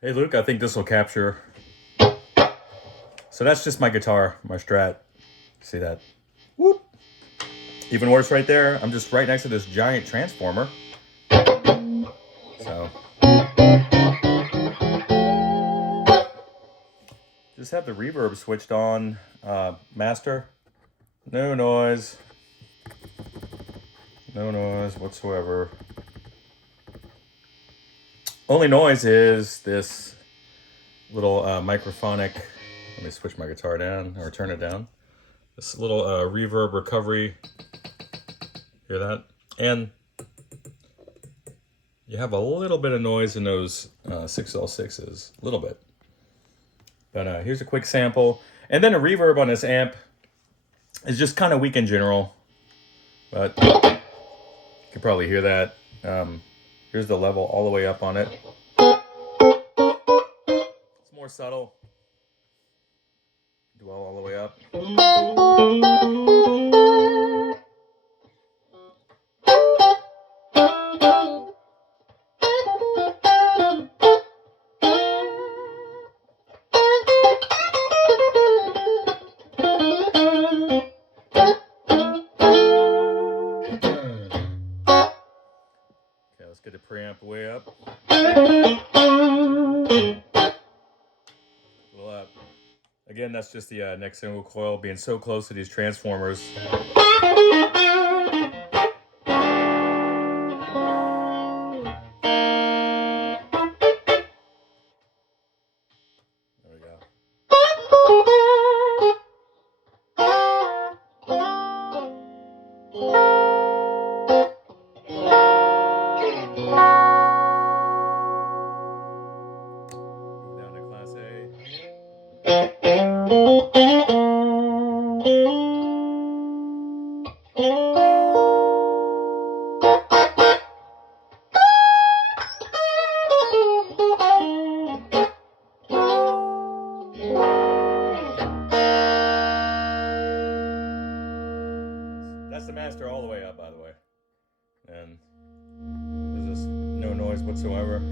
Hey Luke, I think this will capture. So that's just my guitar, my Strat. See that? Whoop. Even worse right there, I'm just right next to this giant transformer. So just have the reverb switched on, master. No noise. No noise whatsoever. Only noise is this little microphonic. Let me switch my guitar down or turn it down. This little reverb recovery. Hear that? And you have a little bit of noise in those 6L6s, a little bit. But here's a quick sample. And then the reverb on this amp is just kind of weak in general. But you can probably hear that. Here's the level all the way up on it. It's more subtle. Dwell all the way up. Okay, let's get the preamp way up. Little up. Again, that's just the next single coil being so close to these transformers. There we go. Move down to Class A. That's the master all the way up, by the way. And there's just no noise whatsoever.